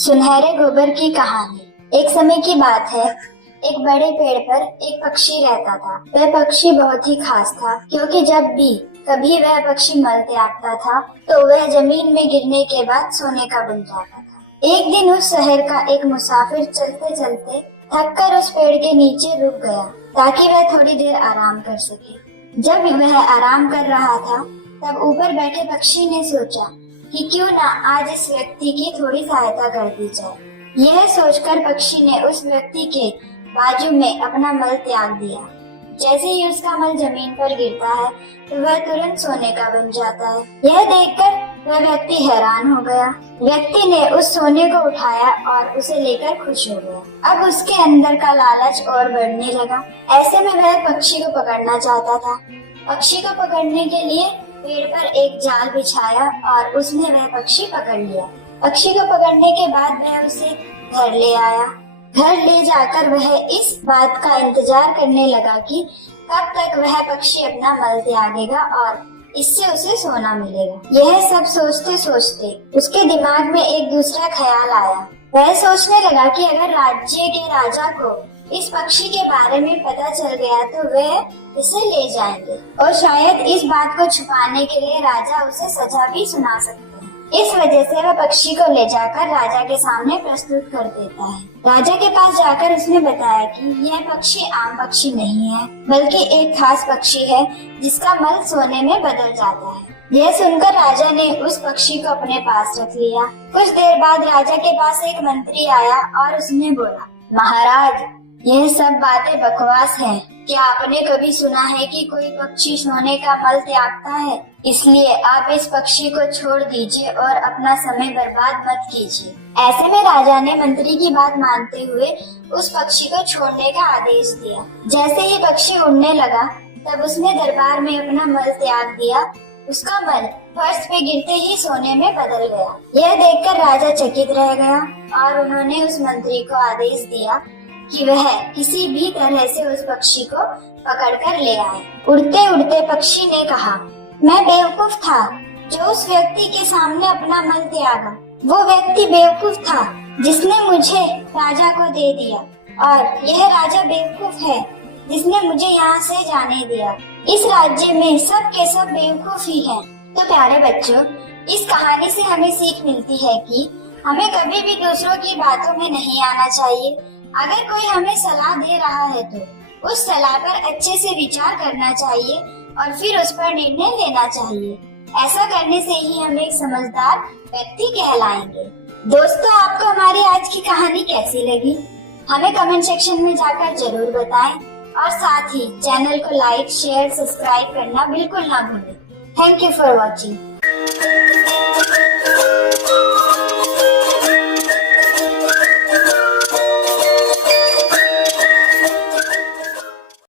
सुनहरे गोबर की कहानी। एक समय की बात है, एक बड़े पेड़ पर एक पक्षी रहता था। वह पक्षी बहुत ही खास था, क्योंकि जब भी कभी वह पक्षी मल त्यागता था तो वह जमीन में गिरने के बाद सोने का बन जाता था। एक दिन उस शहर का एक मुसाफिर चलते चलते थककर उस पेड़ के नीचे रुक गया ताकि वह थोड़ी देर आराम कर सके। जब वह आराम कर रहा था तब ऊपर बैठे पक्षी ने सोचा कि क्यों ना आज इस व्यक्ति की थोड़ी सहायता कर दी जाए। यह सोचकर पक्षी ने उस व्यक्ति के बाजू में अपना मल त्याग दिया। जैसे ही उसका मल जमीन पर गिरता है तो वह तुरंत सोने का बन जाता है। यह देखकर वह व्यक्ति हैरान हो गया। व्यक्ति ने उस सोने को उठाया और उसे लेकर खुश हो गया। अब उसके अंदर का लालच और बढ़ने लगा। ऐसे में वह पक्षी को पकड़ना चाहता था। पक्षी को पकड़ने के लिए पेड़ पर एक जाल बिछाया और उसमें वह पक्षी पकड़ लिया। पक्षी को पकड़ने के बाद वह उसे घर ले आया। घर ले जाकर वह इस बात का इंतजार करने लगा कि कब तक वह पक्षी अपना मल त्यागेगा और इससे उसे सोना मिलेगा। यह सब सोचते सोचते उसके दिमाग में एक दूसरा ख्याल आया। वह सोचने लगा कि अगर राज्य के राजा को इस पक्षी के बारे में पता चल गया तो वह इसे ले जाएंगे और शायद इस बात को छुपाने के लिए राजा उसे सजा भी सुना सकते हैं। इस वजह से वह पक्षी को ले जाकर राजा के सामने प्रस्तुत कर देता है। राजा के पास जाकर उसने बताया कि यह पक्षी आम पक्षी नहीं है, बल्कि एक खास पक्षी है जिसका मल सोने में बदल जाता है। यह सुनकर राजा ने उस पक्षी को अपने पास रख लिया। कुछ देर बाद राजा के पास एक मंत्री आया और उसने बोला, महाराज, यह सब बातें बकवास हैं। क्या आपने कभी सुना है कि कोई पक्षी सोने का मल त्यागता है? इसलिए आप इस पक्षी को छोड़ दीजिए और अपना समय बर्बाद मत कीजिए। ऐसे में राजा ने मंत्री की बात मानते हुए उस पक्षी को छोड़ने का आदेश दिया। जैसे ही पक्षी उड़ने लगा तब उसने दरबार में अपना मल त्याग दिया। उसका मल फर्श पे गिरते ही सोने में बदल गया। यह देखकर राजा चकित रह गया और उन्होंने उस मंत्री को आदेश दिया कि वह किसी भी तरह से उस पक्षी को पकड़कर ले आए। उड़ते उड़ते पक्षी ने कहा, मैं बेवकूफ था जो उस व्यक्ति के सामने अपना मल त्यागा। वो व्यक्ति बेवकूफ था जिसने मुझे राजा को दे दिया और यह राजा बेवकूफ है जिसने मुझे यहाँ से जाने दिया। इस राज्य में सब के सब बेवकूफ ही हैं। तो प्यारे बच्चों, इस कहानी से हमें सीख मिलती है कि हमें कभी भी दूसरों की बातों में नहीं आना चाहिए। अगर कोई हमें सलाह दे रहा है तो उस सलाह पर अच्छे से विचार करना चाहिए और फिर उस पर निर्णय लेना चाहिए। ऐसा करने से ही हम एक समझदार व्यक्ति कहलाएंगे। दोस्तों, आपको हमारी आज की कहानी कैसी लगी? हमें कमेंट सेक्शन में जाकर जरूर बताएं और साथ ही चैनल को लाइक, शेयर, सब्सक्राइब करना बिल्कुल ना भूलें। Thank you for watching.